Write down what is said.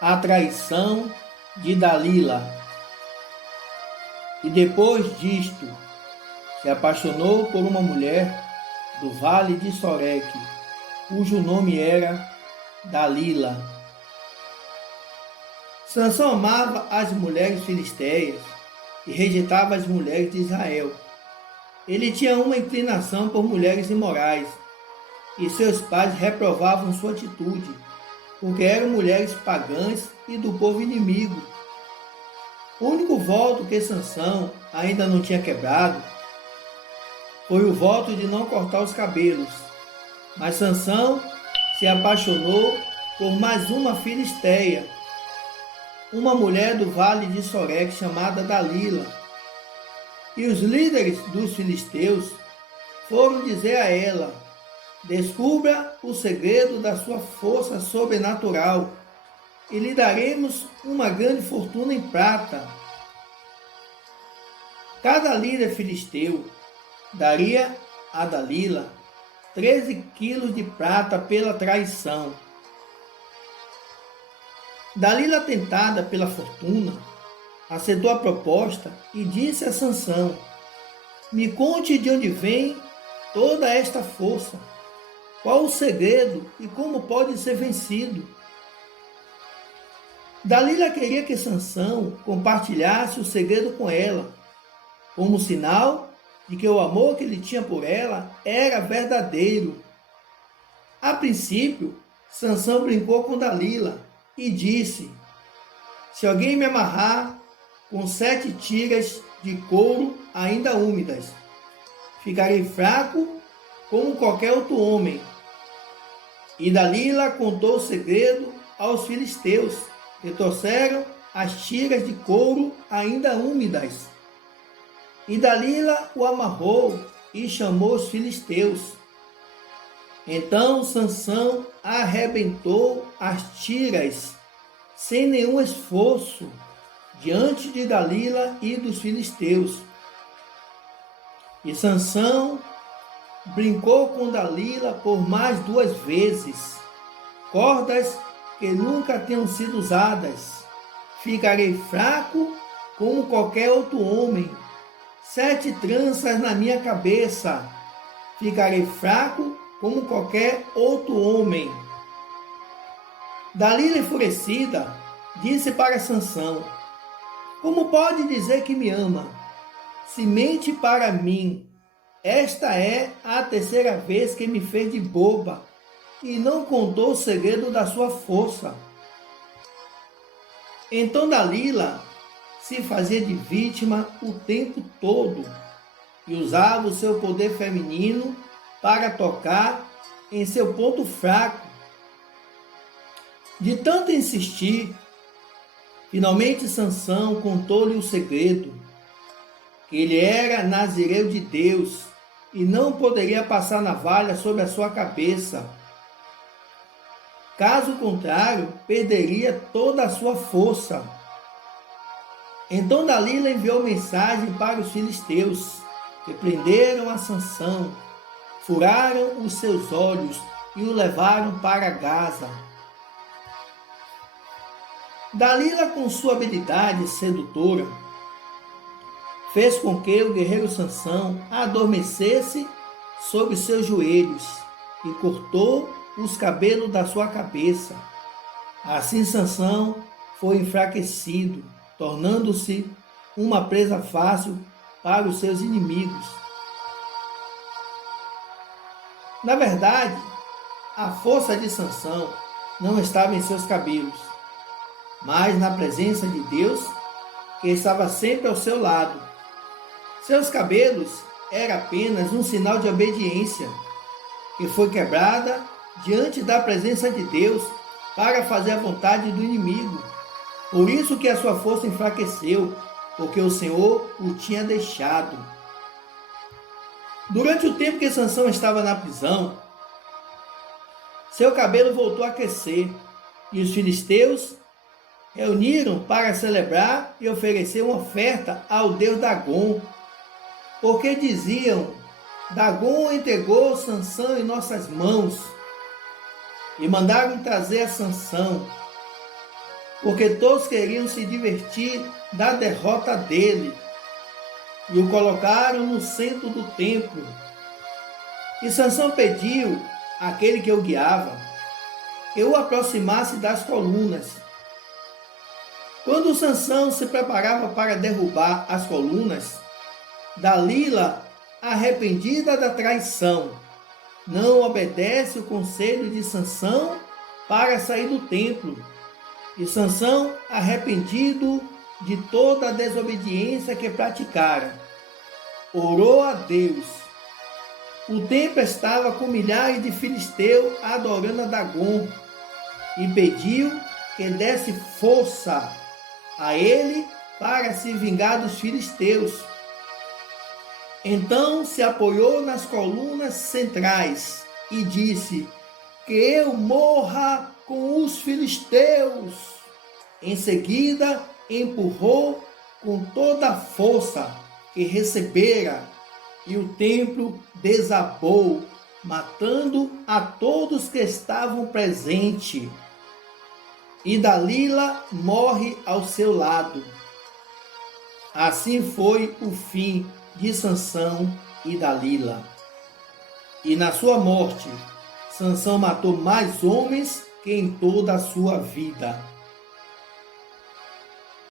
A traição de Dalila. E depois disto, se apaixonou por uma mulher do vale de Soreque, cujo nome era Dalila. Sansão amava as mulheres filisteias e rejeitava as mulheres de Israel. Ele tinha uma inclinação por mulheres imorais, e seus pais reprovavam sua atitude, porque eram mulheres pagãs e do povo inimigo. O único voto que Sansão ainda não tinha quebrado foi o voto de não cortar os cabelos. Mas Sansão se apaixonou por mais uma filisteia, uma mulher do vale de Soreque chamada Dalila. E os líderes dos filisteus foram dizer a ela: descubra o segredo da sua força sobrenatural e lhe daremos uma grande fortuna em prata. Cada líder filisteu daria a Dalila 13 quilos de prata pela traição. Dalila, tentada pela fortuna, aceitou a proposta e disse a Sansão: me conte de onde vem toda esta força, qual o segredo e como pode ser vencido. Dalila queria que Sansão compartilhasse o segredo com ela, como sinal de que o amor que ele tinha por ela era verdadeiro. A princípio, Sansão brincou com Dalila e disse: se alguém me amarrar com 7 tiras de couro ainda úmidas, ficarei fraco como qualquer outro homem. E Dalila contou o segredo aos filisteus, que trouxeram as tiras de couro ainda úmidas. E Dalila o amarrou e chamou os filisteus. Então Sansão arrebentou as tiras sem nenhum esforço diante de Dalila e dos filisteus. E Sansão brincou com Dalila por mais 2 vezes, cordas que nunca tinham sido usadas. Ficarei fraco como qualquer outro homem. 7 tranças na minha cabeça. Ficarei fraco como qualquer outro homem. Dalila, enfurecida, disse para Sansão: como pode dizer que me ama, se mente para mim? Esta é a 3ª vez que me fez de boba e não contou o segredo da sua força. Então Dalila se fazia de vítima o tempo todo e usava o seu poder feminino para tocar em seu ponto fraco. De tanto insistir, finalmente Sansão contou-lhe o segredo, que ele era nazireu de Deus e não poderia passar navalha sobre a sua cabeça. Caso contrário, perderia toda a sua força. Então Dalila enviou mensagem para os filisteus, que prenderam a Sansão, furaram os seus olhos e o levaram para Gaza. Dalila, com sua habilidade sedutora, fez com que o guerreiro Sansão adormecesse sobre seus joelhos e cortou os cabelos da sua cabeça. Assim Sansão foi enfraquecido, tornando-se uma presa fácil para os seus inimigos. Na verdade, a força de Sansão não estava em seus cabelos, mas na presença de Deus, que estava sempre ao seu lado. Seus cabelos eram apenas um sinal de obediência, que foi quebrada diante da presença de Deus para fazer a vontade do inimigo. Por isso que a sua força enfraqueceu, porque o Senhor o tinha deixado. Durante o tempo que Sansão estava na prisão, seu cabelo voltou a crescer, e os filisteus reuniram para celebrar e oferecer uma oferta ao deus Dagom, porque diziam: Dagom entregou Sansão em nossas mãos. E mandaram trazer a Sansão. porque todos queriam se divertir da derrota dele e o colocaram no centro do templo. E Sansão pediu àquele que o guiava que o aproximasse das colunas. Quando Sansão se preparava para derrubar as colunas, Dalila, arrependida da traição, não obedece o conselho de Sansão para sair do templo. E Sansão, arrependido de toda a desobediência que praticara, orou a Deus. O templo estava com milhares de filisteus adorando a Dagon e pediu que desse força a ele para se vingar dos filisteus. Então se apoiou nas colunas centrais e disse: que eu morra com os filisteus. Em seguida, empurrou com toda a força que recebera, e o templo desabou, matando a todos que estavam presentes. E Dalila morre ao seu lado. Assim foi o fim de Sansão e Dalila. E na sua morte, Sansão matou mais homens que em toda a sua vida.